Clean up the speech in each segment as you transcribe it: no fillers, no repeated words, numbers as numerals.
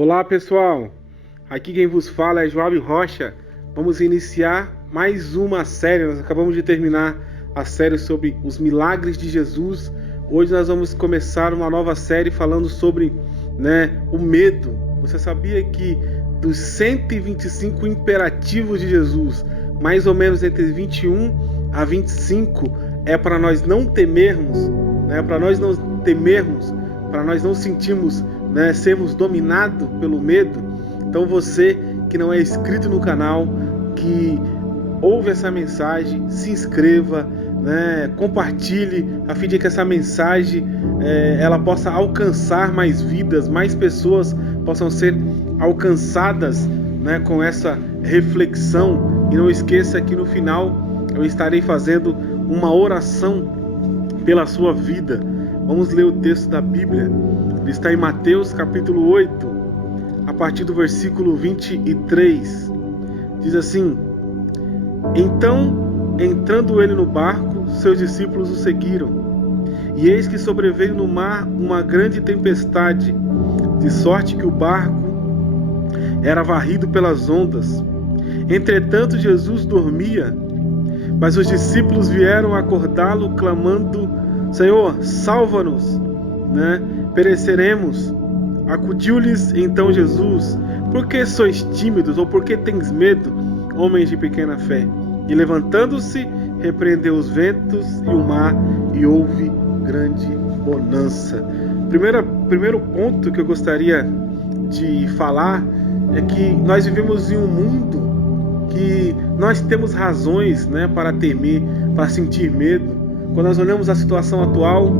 Olá pessoal, aqui quem vos fala é Joab Rocha. Vamos iniciar mais uma série. Nós acabamos de terminar a série sobre os milagres de Jesus. Hoje nós vamos começar uma nova série falando sobre o medo. Você sabia que dos 125 imperativos de Jesus, mais ou menos entre 21 a 25 é para nós não temermos, para nós não sentirmos, sermos dominados pelo medo? Então você que não é inscrito no canal, que ouve essa mensagem, se inscreva, compartilhe, a fim de que essa mensagem ela possa alcançar mais vidas, mais pessoas possam ser alcançadas com essa reflexão. E não esqueça que no final eu estarei fazendo uma oração pela sua vida. Vamos ler o texto da Bíblia. Ele está em Mateus capítulo 8, a partir do versículo 23. Diz assim: Então, entrando ele no barco, seus discípulos o seguiram. E eis que sobreveio no mar uma grande tempestade, de sorte que o barco era varrido pelas ondas. Entretanto, Jesus dormia, mas os discípulos vieram acordá-lo, clamando: Senhor, salva-nos, pereceremos. Acudiu-lhes então Jesus: Por que sois tímidos, ou por que tens medo, homens de pequena fé? E levantando-se, repreendeu os ventos e o mar, e houve grande bonança. Primeiro ponto que eu gostaria de falar é que nós vivemos em um mundo que nós temos razões para temer, para sentir medo. Quando nós olhamos a situação atual,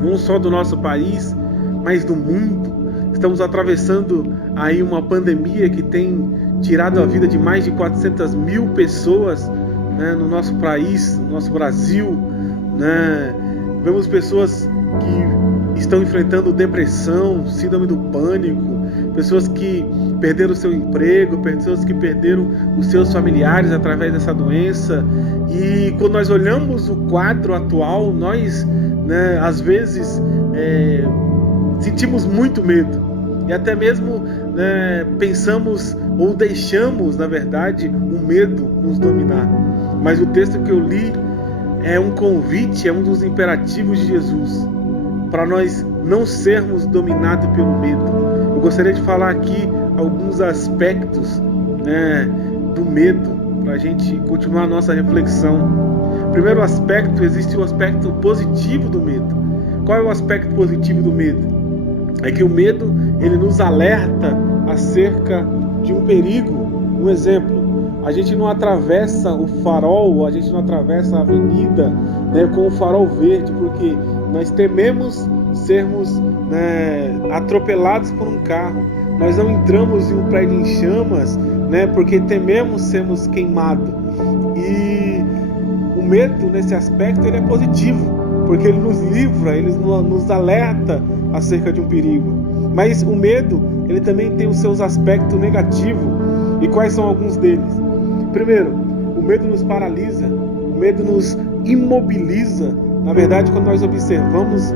não só do nosso país, mas do mundo, estamos atravessando aí uma pandemia que tem tirado a vida de mais de 400 mil pessoas no nosso país, no nosso Brasil. Vemos pessoas que estão enfrentando depressão, síndrome do pânico, pessoas que perderam o seu emprego, pessoas que perderam os seus familiares através dessa doença. E quando nós olhamos o quadro atual, nós às vezes sentimos muito medo. E até mesmo pensamos ou deixamos, na verdade, o medo nos dominar. Mas o texto que eu li é um convite, é um dos imperativos de Jesus, para nós não sermos dominados pelo medo. Eu gostaria de falar aqui alguns aspectos do medo, para a gente continuar a nossa reflexão. Primeiro aspecto, existe o aspecto positivo do medo. Qual é o aspecto positivo do medo? É que o medo, ele nos alerta acerca de um perigo. Um exemplo: a gente não atravessa o farol, a gente não atravessa a avenida com o farol verde, porque nós tememos sermos atropelados por um carro. Nós não entramos em um prédio em chamas, porque tememos sermos queimados. E o medo, nesse aspecto, ele é positivo, porque ele nos livra, ele nos alerta acerca de um perigo. Mas o medo, ele também tem os seus aspectos negativos. E quais são alguns deles? Primeiro, o medo nos paralisa, o medo nos imobiliza. Na verdade, quando nós observamos,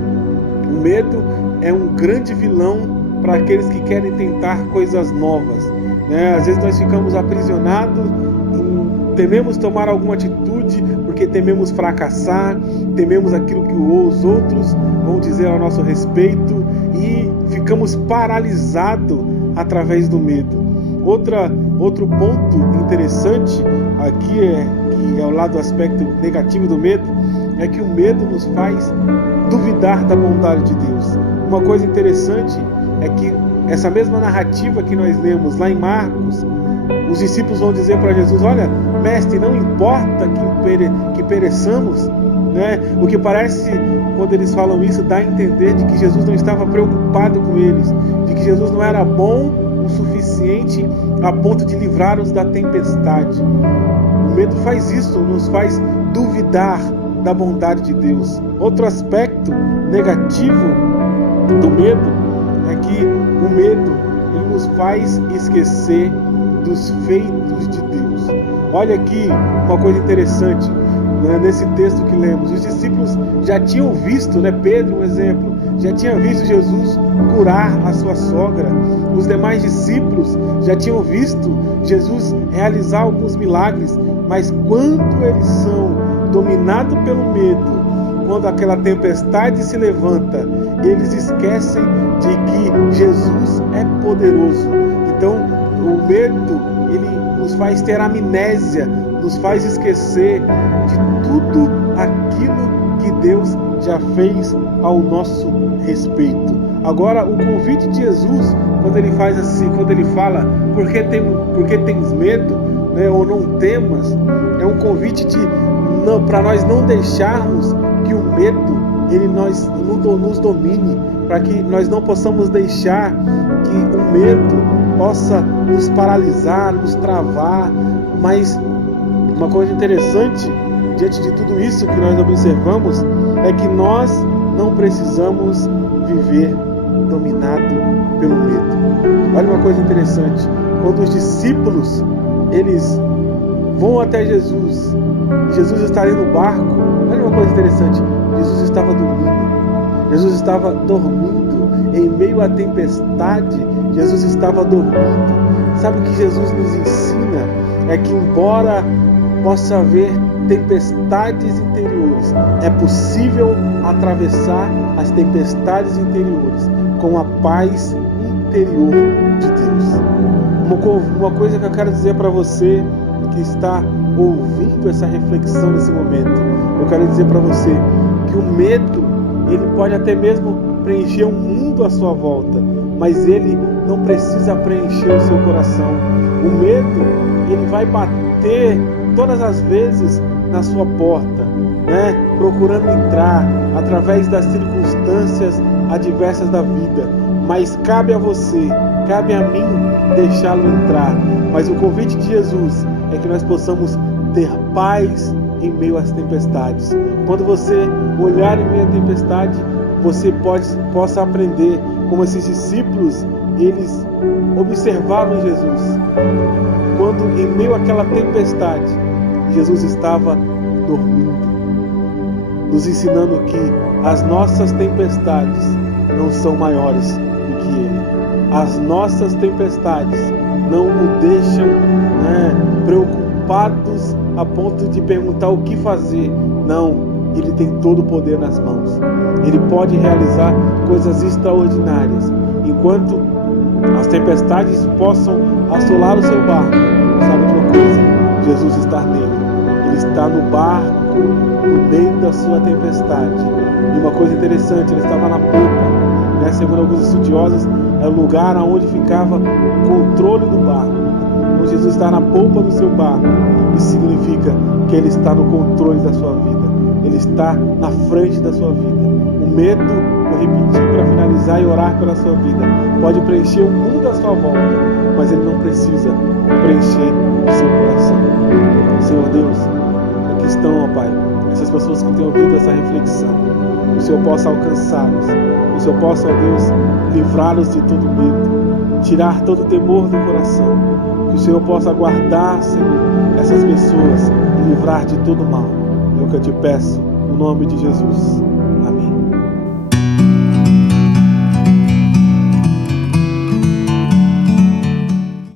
o medo é um grande vilão para aqueles que querem tentar coisas novas. Às vezes nós ficamos aprisionados, tememos tomar alguma atitude porque tememos fracassar, tememos aquilo que os outros vão dizer a nosso respeito, e ficamos paralisados através do medo. Outro ponto interessante aqui, que é ao lado do aspecto negativo do medo, é que o medo nos faz duvidar da bondade de Deus. Uma coisa interessante é que essa mesma narrativa que nós lemos lá em Marcos, os discípulos vão dizer para Jesus: Olha, mestre, não importa que pereçamos. O que parece, quando eles falam isso, dá a entender de que Jesus não estava preocupado com eles, de que Jesus não era bom o suficiente a ponto de livrar-os da tempestade. O medo faz isso, nos faz duvidar da bondade de Deus. Outro aspecto negativo do medo é que o medo, ele nos faz esquecer dos feitos de Deus. Olha aqui uma coisa interessante, nesse texto que lemos. Os discípulos já tinham visto, Pedro, um exemplo, já tinha visto Jesus curar a sua sogra. Os demais discípulos já tinham visto Jesus realizar alguns milagres, mas quando eles são dominados pelo medo, quando aquela tempestade se levanta, eles esquecem de que Jesus é poderoso. Então, o medo, ele nos faz ter amnésia, nos faz esquecer de tudo aquilo que Deus já fez ao nosso respeito. Agora, o convite de Jesus, quando ele faz assim, quando ele fala, porque tens medo, né, ou não temas, é um convite para nós não deixarmos que o medo ele nos domine, para que nós não possamos deixar que o medo possa nos paralisar, nos travar. Mas uma coisa interessante diante de tudo isso que nós observamos é que nós não precisamos viver dominado pelo medo. Olha uma coisa interessante, quando os discípulos eles vão até Jesus, e Jesus está ali no barco, olha uma coisa interessante, Jesus estava dormindo. Jesus estava dormindo em meio à tempestade. Jesus estava dormindo. Sabe o que Jesus nos ensina? É que embora possa haver tempestades interiores, é possível atravessar as tempestades interiores com a paz interior de Deus. Uma coisa que eu quero dizer para você que está ouvindo essa reflexão nesse momento, eu quero dizer para você que o medo, ele pode até mesmo preencher o mundo à sua volta, mas ele não precisa preencher o seu coração. O medo, ele vai bater todas as vezes na sua porta, né? Procurando entrar através das circunstâncias adversas da vida, mas cabe a você, cabe a mim deixá-lo entrar. Mas o convite de Jesus é que nós possamos ter paz em meio às tempestades. Quando você olhar em meio à tempestade, você possa aprender como esses discípulos, eles observaram Jesus. Quando em meio àquela tempestade, Jesus estava dormindo, nos ensinando que as nossas tempestades não são maiores do que Ele. As nossas tempestades não o deixam, preocupados a ponto de perguntar o que fazer. Não, Ele tem todo o poder nas mãos. Ele pode realizar coisas extraordinárias. Enquanto as tempestades possam assolar o seu barco, sabe de uma coisa? Jesus está nele. Ele está no barco, no meio da sua tempestade. E uma coisa interessante, ele estava na popa, né? Segundo alguns estudiosos, é o lugar onde ficava o controle do barco. Então Jesus está na polpa do seu barco. Isso significa que ele está no controle da sua vida. Ele está na frente da sua vida. O medo, vou repetir para finalizar e orar pela sua vida, pode preencher o mundo à sua volta, mas ele não precisa preencher o seu coração. Senhor Deus, aqui estão, ó Pai, essas pessoas que têm ouvido essa reflexão. Que o Senhor possa alcançá-los. Que o Senhor possa, ó Deus, livrá-los de todo medo, tirar todo temor do coração. Que o Senhor possa guardar, Senhor, essas pessoas e livrar de todo mal. É o que eu te peço, no nome de Jesus.